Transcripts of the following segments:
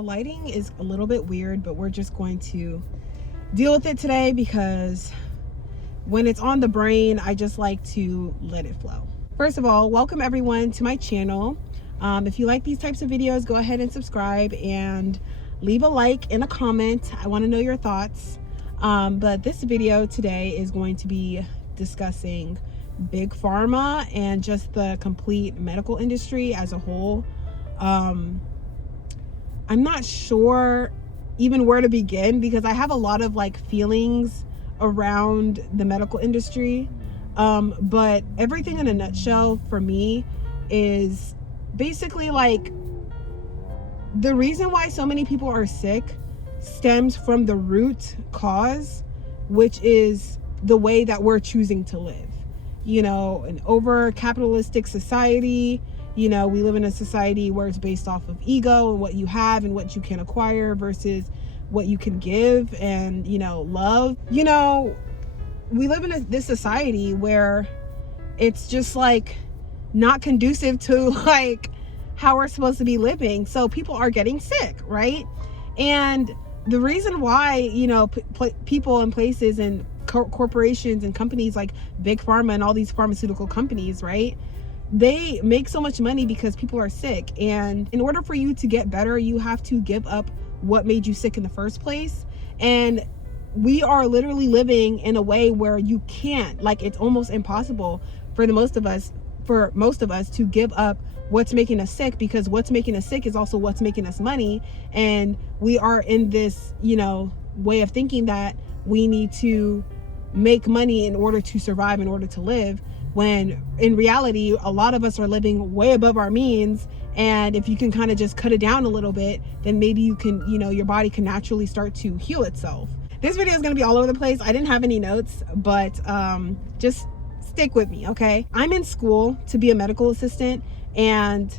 The lighting is a little bit weird, but we're just going to deal with it today because when it's on the brain, I just like to let it flow. First of all, welcome everyone to my channel. If you like these types of videos, go ahead and subscribe and leave a like and a comment. I want to know your thoughts. But this video today is going to be discussing big pharma and just the complete medical industry as a whole. I'm not sure even where to begin because I have a lot of feelings around the medical industry. But everything in a nutshell for me is basically the reason why so many people are sick stems from the root cause, which is the way that we're choosing to live. An over capitalistic society. We live in a society where it's based off of ego and what you have and what you can acquire versus what you can give and, love. We live in this society where it's just not conducive to how we're supposed to be living. So people are getting sick, right? And the reason why, people and places and corporations and companies like big pharma and all these pharmaceutical companies, right? They make so much money because people are sick. And in order for you to get better, you have to give up what made you sick in the first place. And we are literally living in a way where you can't, it's almost impossible for most of us to give up what's making us sick, because what's making us sick is also what's making us money. And we are in this, way of thinking that we need to make money in order to survive, in order to live, when in reality, a lot of us are living way above our means. And if you can kind of just cut it down a little bit, then maybe you can, your body can naturally start to heal itself. This video is going to be all over the place. I didn't have any notes, but just stick with me, okay? I'm in school to be a medical assistant, and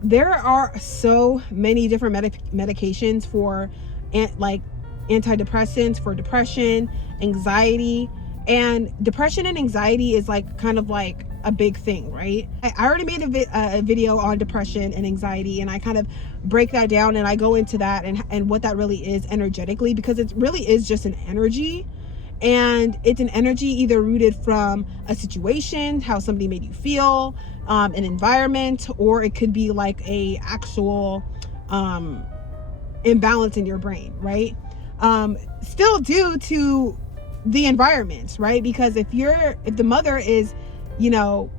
there are so many different medications for antidepressants for depression, anxiety. And depression and anxiety is kind of a big thing, right? I already made a video on depression and anxiety, and I kind of break that down and I go into that and what that really is energetically, because it really is just an energy. And it's an energy either rooted from a situation, how somebody made you feel, an environment, or it could be a actual imbalance in your brain, right? Still due to the environment, right? Because if the mother is,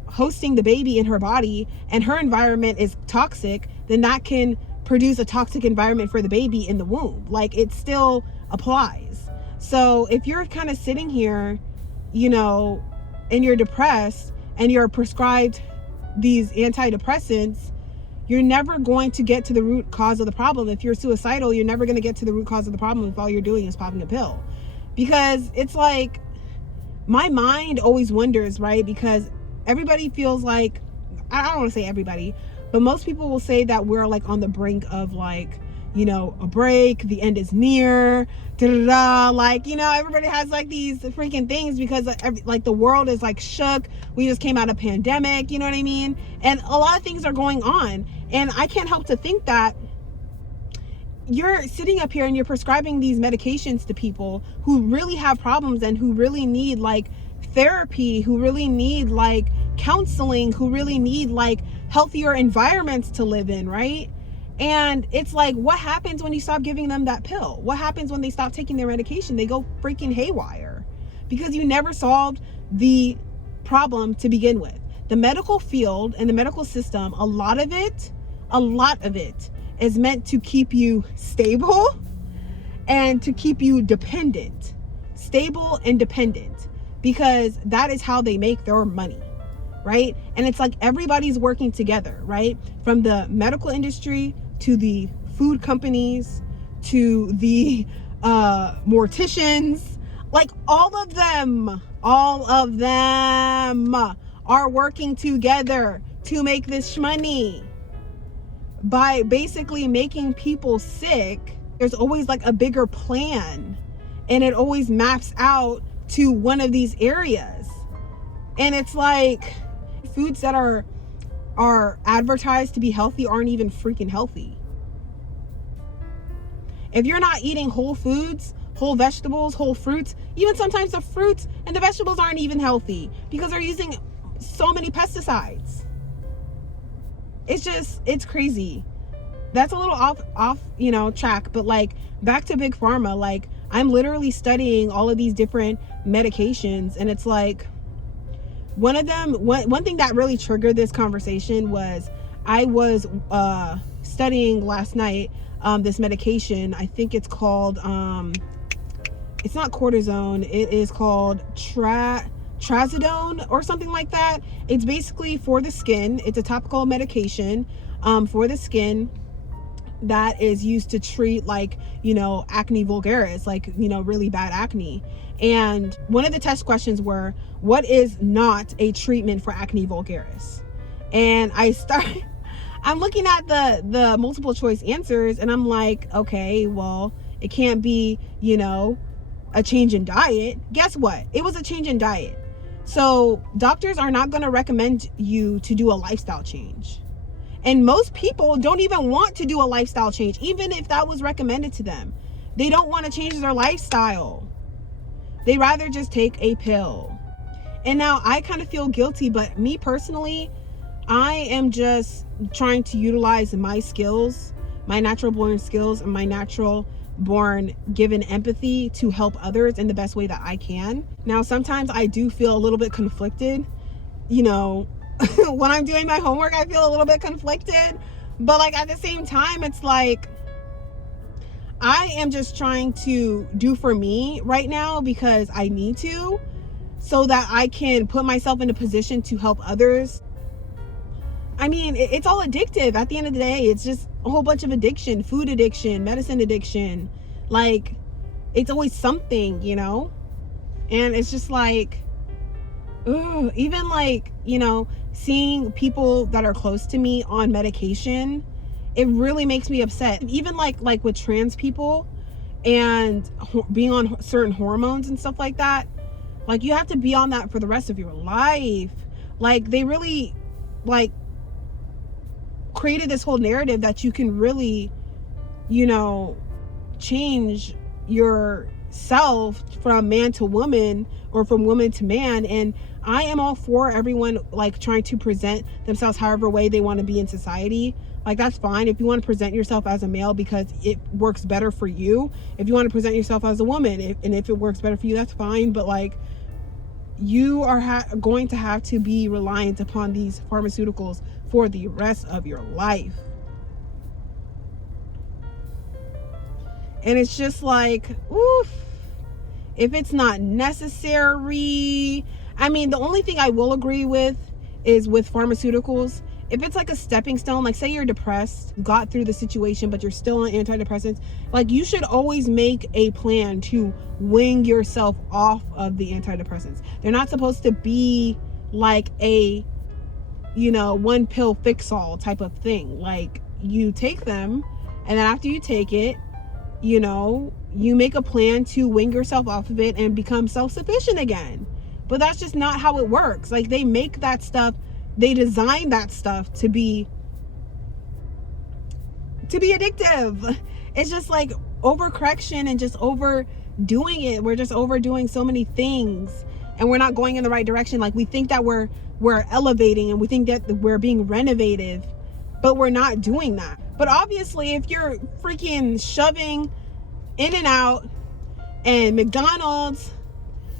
hosting the baby in her body and her environment is toxic, then that can produce a toxic environment for the baby in the womb. It still applies. So if you're kind of sitting here, and you're depressed and you're prescribed these antidepressants, you're never going to get to the root cause of the problem. If you're suicidal, you're never going to get to the root cause of the problem if all you're doing is popping a pill. Because it's my mind always wonders, right? Because everybody feels I don't want to say everybody, but most people will say that we're on the brink of a break, the end is near, everybody has these freaking things because the world is shook. We just came out of pandemic, you know what I mean? And a lot of things are going on, and I can't help to think that you're sitting up here and you're prescribing these medications to people who really have problems and who really need therapy, who really need counseling, who really need healthier environments to live in, right? And it's what happens when you stop giving them that pill? What happens when they stop taking their medication? They go freaking haywire because you never solved the problem to begin with. The medical field and the medical system, a lot of it is meant to keep you stable and to keep you dependent, stable and dependent, because that is how they make their money, right? And it's everybody's working together, right? From the medical industry to the food companies to the morticians, all of them are working together to make this money. By basically making people sick, there's always a bigger plan, and it always maps out to one of these areas. And it's foods that are advertised to be healthy aren't even freaking healthy. If you're not eating whole foods, whole vegetables, whole fruits, even sometimes the fruits and the vegetables aren't even healthy because they're using so many pesticides. It's crazy. That's a little off, track, but like back to big pharma, like I'm literally studying all of these different medications, and it's like one thing that really triggered this conversation was I was studying last night this medication. I think it's called it's not cortisone, it is called trazodone or something like that. It's basically for the skin. It's a topical medication for the skin that is used to treat like, acne vulgaris, like, really bad acne. And one of the test questions were, what is not a treatment for acne vulgaris? And I'm looking at the multiple choice answers, and I'm like, okay, well, it can't be, a change in diet. Guess what? It was a change in diet. So doctors are not going to recommend you to do a lifestyle change. And most people don't even want to do a lifestyle change, even if that was recommended to them. They don't want to change their lifestyle. They rather just take a pill. And now I kind of feel guilty, but me personally, I am just trying to utilize my skills, my natural born skills, and my natural born given empathy to help others in the best way that I can. Now, sometimes I do feel a little bit conflicted, when I'm doing my homework, I feel a little bit conflicted, but like at the same time, it's like I am just trying to do for me right now because I need to, so that I can put myself in a position to help others. I mean, it's all addictive. At the end of the day, it's just a whole bunch of addiction, food addiction, medicine addiction. Like, it's always something, and it's just like, ugh, even like, seeing people that are close to me on medication, it really makes me upset. Even like with trans people and being on certain hormones and stuff like that, like you have to be on that for the rest of your life. Like they really like created this whole narrative that you can really, change yourself from man to woman or from woman to man. And I am all for everyone like trying to present themselves however way they want to be in society. Like that's fine. If you want to present yourself as a male because it works better for you, if you want to present yourself as a woman, and if it works better for you, that's fine. But like you are going to have to be reliant upon these pharmaceuticals for the rest of your life. And it's just like, oof, if it's not necessary. I mean, the only thing I will agree with is with pharmaceuticals, if it's like a stepping stone, like say you're depressed, got through the situation, but you're still on antidepressants, like you should always make a plan to wing yourself off of the antidepressants. They're not supposed to be like a, one pill fix all type of thing. Like you take them, and then after you take it, you make a plan to wing yourself off of it and become self-sufficient again. But that's just not how it works. Like they make that stuff, they design that stuff to be addictive. It's just like overcorrection and just overdoing it. We're just overdoing so many things and we're not going in the right direction. Like we think that we're elevating and we think that we're being renovative, but we're not doing that. But obviously if you're freaking shoving In-N-Out and McDonald's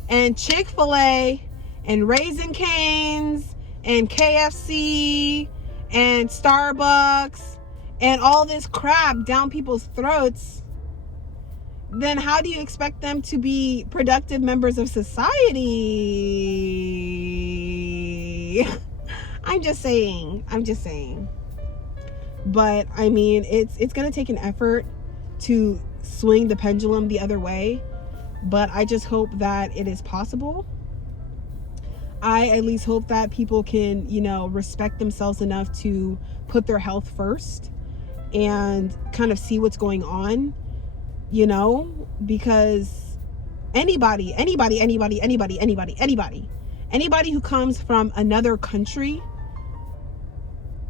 and Chick-fil-A and Raising Cane's and KFC and Starbucks and all this crap down people's throats, then how do you expect them to be productive members of society? I'm just saying. But I mean, it's going to take an effort to swing the pendulum the other way, but I just hope that it is possible. I at least hope that people can, respect themselves enough to put their health first and kind of see what's going on, because anybody who comes from another country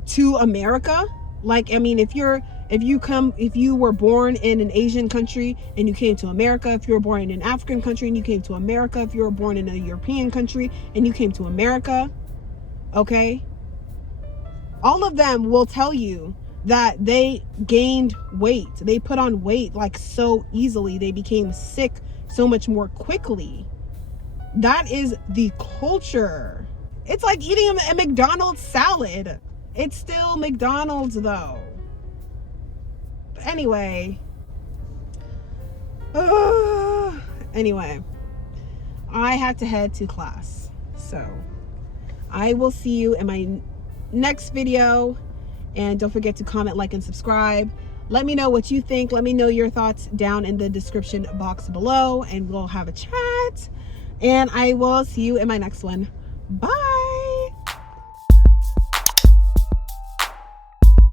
to America, like, I mean, if you're If you were born in an Asian country and you came to America, if you were born in an African country and you came to America, if you were born in a European country and you came to America, okay? All of them will tell you that they gained weight. They put on weight like so easily. They became sick so much more quickly. That is the culture. It's like eating a McDonald's salad. It's still McDonald's though. But anyway. Anyway. I have to head to class. So I will see you in my next video. And don't forget to comment, like, and subscribe. Let me know what you think. Let me know your thoughts down in the description box below. And we'll have a chat. And I will see you in my next one. Bye.